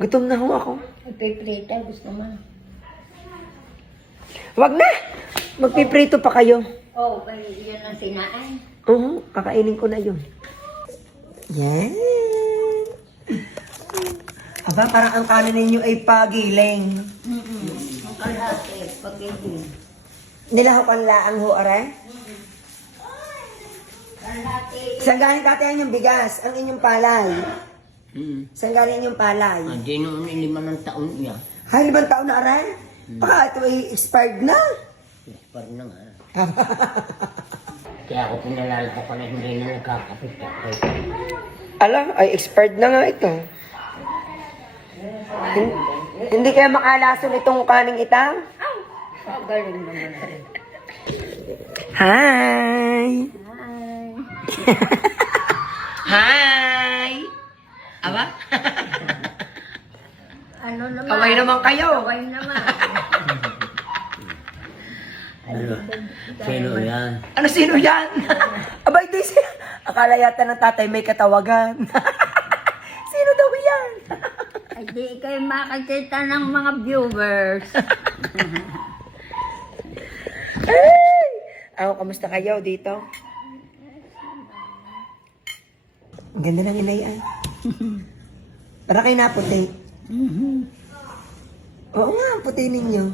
Gutom na ho ako. Magpiprita, gusto mo. Wag na! Magpiprito pa kayo. Oh, yan ang sinain. Oo, kakainin ko na yun. Yan. Aba, parang ang kanin ninyo ay pagiling. Ang kalahati, pag-ibig. Nilahok ang laang ho, aray? Kalahati. Saan galing tatay yung bigas? Ang inyong palay. Saan galing yung palay? Hindi noon 5 taon niya. Hay, 5 taon na aray? Baka ito ay expired na. Par na nga. Kaya ako pinalala ko na hindi na nagkakapit ako. Ala, ay expired na nga ito. Hindi kaya makalason itong kaning itang? Oh, galing naman. Hi! Hi. Hi! Aba? Ano naman? Kaway naman kayo. Kaway naman. Ano? Sino yan? Ano sino yan? Abay, di siya. Akala yata ng tatay may katawagan. Sino daw yan? Ay, di kayo makikita ng mga viewers. Ay! Ako, kamusta kayo dito? Ang ganda ng inay ay. Para kayo naputi. Oo nga, ang puti ninyo.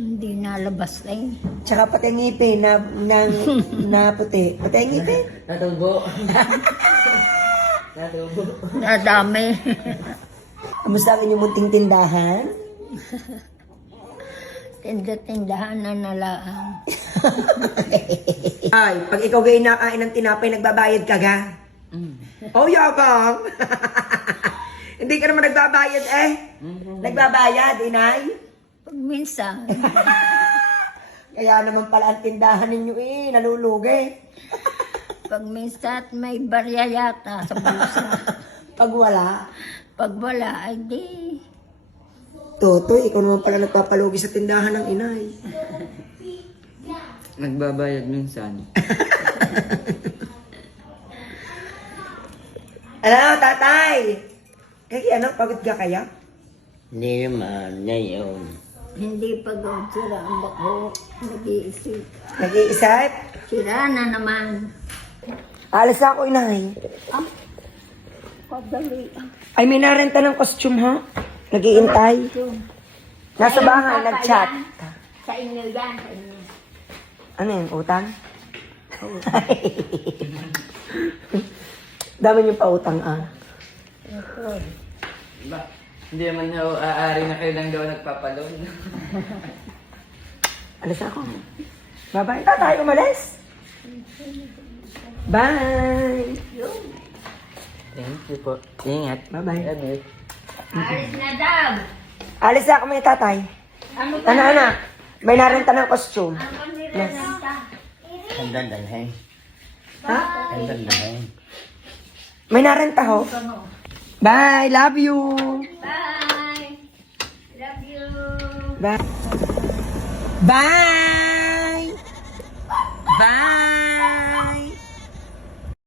Hindi nalabas eh. Tsaka pati ang ngipin na puti. Pati ang ngipin. Natubo. Natubo. Nadami. Kamusta ang inyong munting tindahan? Tindahan na nalaang. Ay, pag ikaw gay nakain ng tinapay, nagbabayad ka ga? Oh, yabang! Hindi ka naman nagbabayad eh. Nagbabayad, inay. Pag minsan, Kaya naman pala ang tindahan ninyo eh, nalulugi. pag minsan may barya yata sa bulsa. Pag wala, Pag wala, ay di. Totoy, ikaw naman pala nagpapalugi sa tindahan ng inay. Nagbabayad minsan. Alam, tatay! Kaya ano, pagod ka kaya? Hindi naman. Ngayon. Hindi pagod sila ang bako. Nag-iisip. Nag-iisip? Sira na naman. Alis ako, inay. Ah, padali. Ay, may narenta ng costume, ha? Nag-iintay. Nasa bahay, nag-chat. Sa inyo yan, sa inyo. Ano yun, utang? Dami niyo pa utang, ah. Ba? Hindi naman ho, aari na kayo lang daw nagpapalon. Alis ako. Bye-bye. Tatay, umalis. Bye. Thank you po. Ingat. Bye-bye. Bye-bye. Alis na daw. Alis ako, may tatay. Ano ba? Ano, anak? May narenta ng costume. Ano nirenta? Ang dandalhin. Ha? Ang dandalhin. May narenta ho. Bye. Love you. Bye. Love you. Bye. Bye. Bye.